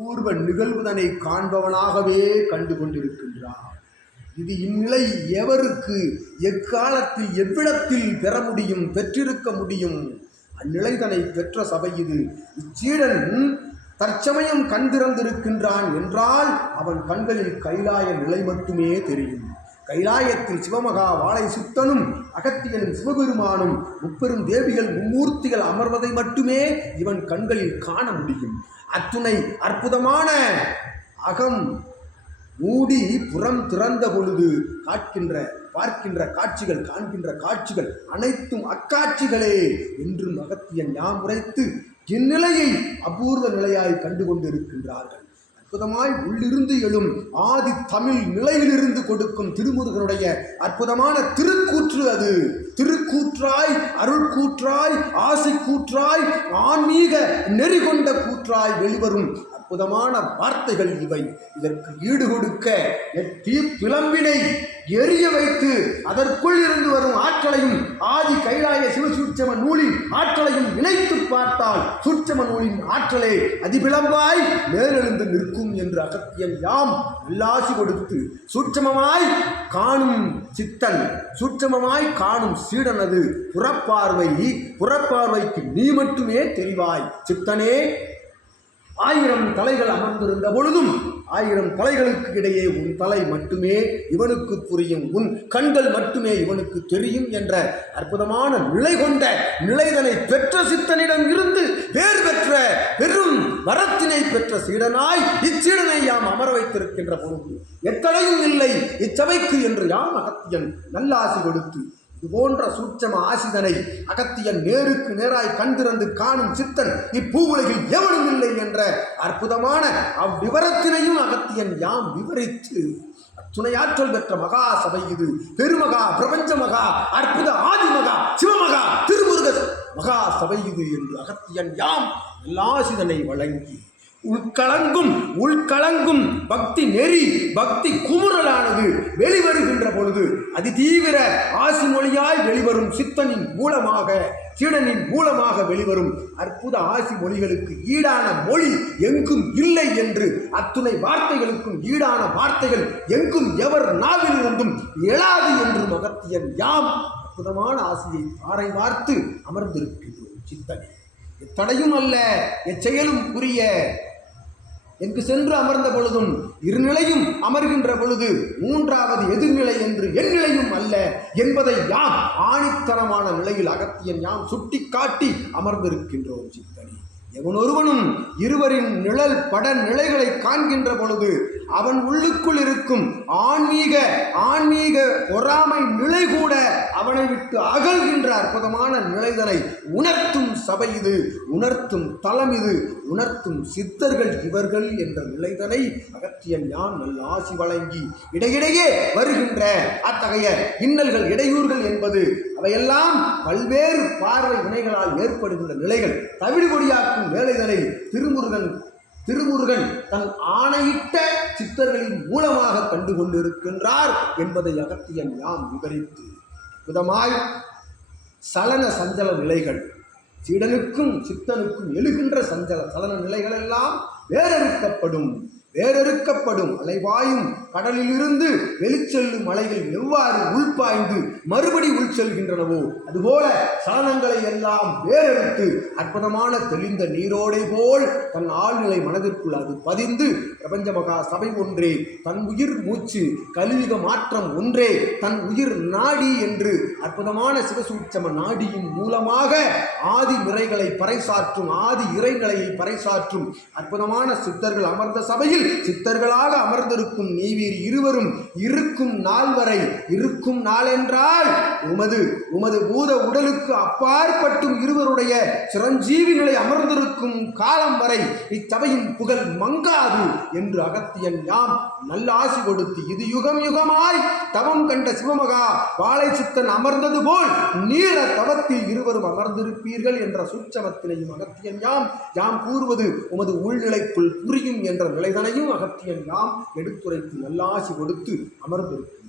பூர்வ நிகழ்வுதனை காண்பவனாகவே கண்டு கொண்டிருக்கின்றார். இது இந்நிலை எவருக்கு எக்காலத்தில் எவ்விடத்தில் பெற முடியும், பெற்றிருக்க முடியும்? அந்நிலைதனை பெற்ற சபை இது. இச்சீடன் தற்சமயம் கண் திறந்திருக்கின்றான் என்றால் அவன் கண்களில் கைலாய நிலை மட்டுமே தெரியும். கைலாயத்தில் சிவமகா வாழை சித்தனும் அகத்தியனும் சிவபெருமானும் முப்பெரும் தேவிகள் மும்மூர்த்திகள் அமர்வதை மட்டுமே இவன் கண்களில் காண முடியும். அத்துணை அற்புதமான அகம் மூடி புறம் திறந்த பொழுது பார்க்கின்ற காட்சிகள், காண்கின்ற காட்சிகள் அனைத்தும் அக்காட்சிகளே என்றும் அகத்தியன் யாம் உரைத்து இந்நிலையை அபூர்வ நிலையாய் கண்டு கொண்டிருக்கின்றார்கள். அற்புதமாய் உள்ளிருந்து எழும் ஆதி தமிழ் நிலையிலிருந்து கொடுக்கும் திருமுருகனுடைய அற்புதமான திருக்கூற்று அது. திருக்கூற்றாய், அருள் கூற்றாய், ஆசை கூற்றாய், ஆன்மீக நெறி கொண்ட கூற்றாய் வெளிவரும் அற்புதமான வார்த்தைகள் இவை. இதற்கு ஈடு கொடுக்க தீப்பிளம்பினை எரிய வைத்து அதற்குள் இருந்து வரும் ஆற்றலையும் ஆதி கைலாய சிவசூட்சம நூலின் ஆற்றலையும் இணைத்து பார்த்தால் சூட்சம நூலின் ஆற்றலே அதிபிளம்பாய் மேலெழுந்து நிற்கும் என்று அகத்தியன் யாம் நல்லாசி கொடுத்து சூட்சமமாய் காணும் சித்தன், சூட்சமமாய் காணும் சீடனது புறப்பார்வைக்கு நீ மட்டுமே தெரிவாய் சித்தனே. 1000 தலைகள் அமர்ந்திருந்த பொழுதும் 1000 தலைகளுக்கு இடையே உன் தலை மட்டுமே இவனுக்கு புரியும், உன் கண்கள் மட்டுமே இவனுக்கு தெரியும் என்ற அற்புதமான நிலை கொண்ட நிலைதனை பெற்ற சித்தனிடம் இருந்து வேறு பெற்ற பெரும் வரத்தினை பெற்ற சீடனாய் இச்சீடனை யாம் அமர வைத்திருக்கின்ற பொழுது எத்தனையும் இல்லை இச்சபைக்கு என்று யாம் அகத்தியன் நல்லாசி கொடுத்து இதுபோன்ற சூட்சம ஆசிதனை அகத்தியன் நேருக்கு நேராய் கண் திறந்து காணும் சித்தன் இப்பூவுலகில் எவனும் இல்லை என்ற அற்புதமான அவ்விவரத்தினையும் அகத்தியன் யாம் விவரித்து துணையாற்றல் பெற்ற மகா சபை இது. பெருமகா பிரபஞ்ச மகா அற்புத ஆதிமகா சிவமகா திருமுருக மகா சபை இது என்று அகத்தியன் யாம் எல்லாசிதனை வழங்கி உள்கலங்கும் பக்தி நெறி பக்தி குமுறலானது வெளிவருகின்ற பொழுது அதிதீவிர ஆசி மொழியாய் வெளிவரும் சித்தனின் மூலமாக சீடனின் மூலமாக வெளிவரும் அற்புத ஆசி மொழிகளுக்கு ஈடான மொழி எங்கும் இல்லை என்று அத்துணை வார்த்தைகளுக்கும் ஈடான வார்த்தைகள் எங்கும் எவர் நாவிலிருந்தும் எழாது என்று அகத்தியன் யாம் அற்புதமான ஆசியை பாறை வார்த்து அமர்ந்திருக்கின்றோம். சித்தனே எத்தடையும் அல்ல எச்செயலும் புரிய எங்கு சென்று அமர்ந்த பொழுதும் இருநிலையும் அமர்கின்ற பொழுது மூன்றாவது எதிர்நிலை என்று எந்நிலையும் அல்ல என்பதை யாம் ஆணித்தரமான நிலையில் அகத்தியன் யாம் சுட்டி காட்டி அமர்ந்திருக்கின்றோம். சித்தனே எவனொருவனும் இருவரின் நிழல் பட நிலைகளை காண்கின்ற பொழுது அவன் உள்ளுக்குள் இருக்கும் ஆன்மீக பொறாமை நிலை கூட அவனை விட்டு அகல்கின்ற அற்புதமான நிலைதனை உணர்த்தும் சபை இது, உணர்த்தும் தலம் இது, உணர்த்தும் சித்தர்கள் இவர்கள் என்ற நிலைதனை அகத்தியன் யான் நல்ல ஆசி வழங்கி இடையிடையே வருகின்ற அத்தகைய இன்னல்கள் இடையூறுகள் என்பது அவையெல்லாம் பல்வேறு பார்வை வினைகளால் ஏற்படுகின்ற நிலைகள் தவிடுபொடியாக்கும் வேலைதனை திருமுருகன் தன் ஆணையிட்ட சித்தர்களின் மூலமாக கண்டு கொண்டிருக்கின்றார் என்பதை அகத்தியன் யாம் விவரித்து அற்புதமாய் சலன சஞ்சல நிலைகள் சீடனுக்கும் சித்தனுக்கும் எழுகின்ற சலன நிலைகள் எல்லாம் வேறறுக்கப்படும் அலைவாயும் கடலிலிருந்து வெளிச்செல்லும் அலைகள் எவ்வாறு உள்பாய்ந்து மறுபடி உள் செல்கின்றனவோ அதுபோல சலனங்களை எல்லாம் வேறறுத்து அற்புதமான தெளிந்த நீரோடை போல் தன் ஆழ்நிலை மனதிற்குள் அது பதிந்து பிரபஞ்ச மகா சபை ஒன்றே, தன் உயிர் மூச்சு கலியுக மாற்றம் ஒன்றே, தன் உயிர் நாடி என்று அற்புதமான சிவசூட்சம நாடியின் மூலமாக ஆதி நிறைகளை பறைசாற்றும் ஆதி இறைநிலையை பறைசாற்றும் அற்புதமான சித்தர்கள் அமர்ந்த சபையில் சித்தர்களாக அமர்ந்திருக்கும் நீவீர் இருவரும் இருக்கும் நாள் வரை, இருக்கும் நாள் என்றால் உமது பூத உடலுக்கு அப்பாற்பட்டும் இருவருடைய சிரஞ்சீவி நிலை அமர்ந்திருக்கும் காலம் வரை இச்சபையின் புகழ் மங்காது என்று அகத்தியன் யாம் நல்ல ஆசி கொடுத்து இது யுகம் யுகமாய் தவம் கண்ட சிவமகா வாழை சித்தன் அமர்ந்தது போல் நீர தவத்தில் இருவரும் அமர்ந்திருப்பீர்கள் என்ற சூட்சமத்தினையும் அகத்தியன் யாம் கூறுவது உமது உள்நிலைக்குள் புரியும் என்ற நிலைதனையும் அகத்தியன் யாம் எடுத்துரைத்து நல்லாசி கொடுத்து அமர்ந்திருக்கும்.